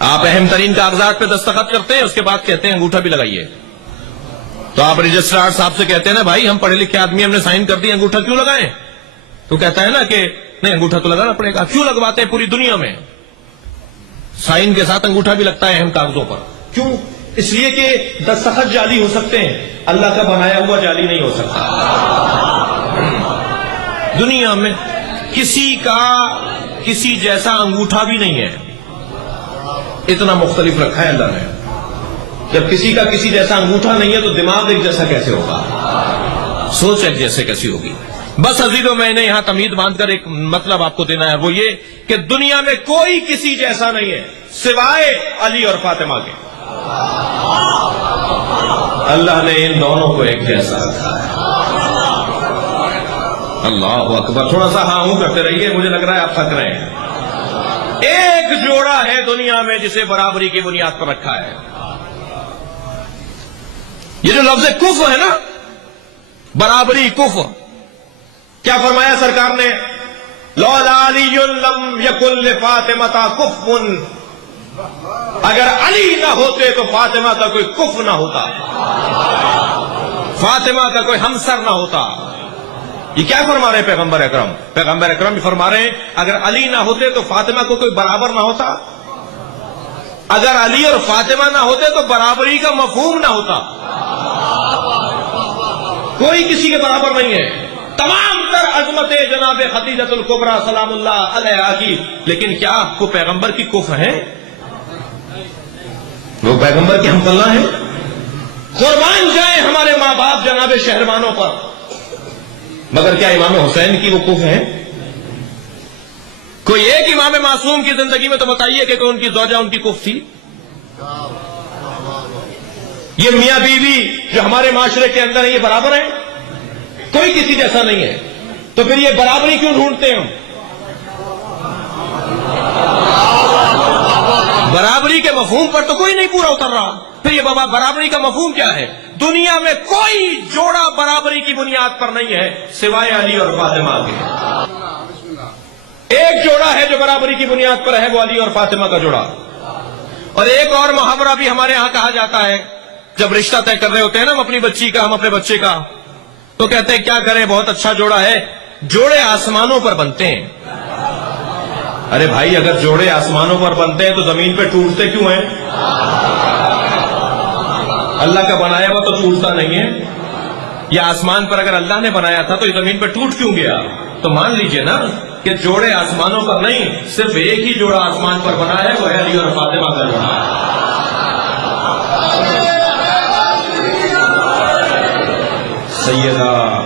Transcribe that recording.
آپ اہم ترین کاغذات پہ دستخط کرتے ہیں، اس کے بعد کہتے ہیں انگوٹھا بھی لگائیے. تو آپ رجسٹرار صاحب سے کہتے ہیں نا بھائی ہم پڑھے لکھے آدمی، ہم نے سائن کر دی، انگوٹھا کیوں لگائیں؟ تو کہتا ہے نا کہ نہیں انگوٹھا تو لگانا پڑے گا. کیوں لگواتے ہیں؟ پوری دنیا میں سائن کے ساتھ انگوٹھا بھی لگتا ہے اہم کاغذوں پر. کیوں؟ اس لیے کہ دستخط جعلی ہو سکتے ہیں، اللہ کا بنایا ہوا جعلی نہیں ہو سکتا. دنیا میں کسی کا کسی جیسا انگوٹھا بھی نہیں ہے، اتنا مختلف رکھا ہے اللہ نے. جب کسی کا کسی جیسا انگوٹھا نہیں ہے تو دماغ ایک جیسا کیسے ہوگا، سوچ ایک جیسے کیسی ہوگی. بس عزیزوں میں نے یہاں تمہید باندھ کر ایک مطلب آپ کو دینا ہے، وہ یہ کہ دنیا میں کوئی کسی جیسا نہیں ہے سوائے علی اور فاطمہ کے. اللہ نے ان دونوں کو ایک جیسا رکھا ہے. اللہ اکبر. تھوڑا سا ہاں ہوں کرتے رہیے، مجھے لگ رہا ہے آپ تھک رہے ہیں. ایک جوڑا ہے دنیا میں جسے برابری کی بنیاد پر رکھا ہے. یہ جو لفظ کفر ہے نا، برابری کفر، کیا فرمایا سرکار نے؟ لولا علی لم یکن لفاطمہ کفر، اگر علی نہ ہوتے تو فاطمہ کا کوئی کفر نہ ہوتا، فاطمہ کا کوئی ہمسر نہ ہوتا. یہ کیا فرما رہے ہیں پیغمبر اکرم؟ پیغمبر اکرم بھی فرما رہے ہیں اگر علی نہ ہوتے تو فاطمہ کو کوئی برابر نہ ہوتا. اگر علی اور فاطمہ نہ ہوتے تو برابری کا مفہوم نہ ہوتا. کوئی کسی کے برابر نہیں ہے. تمام تر عظمت جناب خدیجۃ الکبریٰ سلام اللہ علیہا کی، لیکن کیا آپ کو پیغمبر کی کفر ہے؟ وہ پیغمبر کے ہم پلہ ہیں. قربان جائیں ہمارے ماں باپ جناب شہربانوں پر، مگر کیا امام حسین کی وہ کفر ہے؟ کوئی ایک امام معصوم کی زندگی میں تو بتائیے کہ ان کی زوجہ ان کی کفر تھی. یہ میاں بیوی جو ہمارے معاشرے کے اندر ہے یہ برابر ہے؟ کوئی کسی جیسا نہیں ہے. تو پھر یہ برابری کیوں ڈھونڈتے ہیں ہم؟ برابری کے مفہوم پر تو کوئی نہیں پورا اتر رہا. پھر یہ برابری کا مفہوم کیا ہے؟ دنیا میں کوئی جوڑا برابری کی بنیاد پر نہیں ہے سوائے علی اور فاطمہ کے. ایک جوڑا ہے جو برابری کی بنیاد پر ہے، وہ علی اور فاطمہ کا جوڑا. اور ایک اور محاورہ بھی ہمارے ہاں کہا جاتا ہے، جب رشتہ طے کر رہے ہوتے ہیں نا ہم اپنی بچی کا، ہم اپنے بچے کا، تو کہتے ہیں کیا کریں بہت اچھا جوڑا ہے، جوڑے آسمانوں پر بنتے ہیں. ارے بھائی اگر جوڑے آسمانوں پر بنتے ہیں تو زمین پہ ٹوٹتے کیوں ہیں؟ اللہ کا بنایا ہوا تو ٹوٹتا نہیں ہے. یہ آسمان پر اگر اللہ نے بنایا تھا تو یہ زمین پہ ٹوٹ کیوں گیا؟ تو مان لیجئے نا کہ جوڑے آسمانوں پر نہیں، صرف ایک ہی جوڑا آسمان پر بنا ہے، وہ ہے علی اور فاطمہ کا جوڑا. سیدہ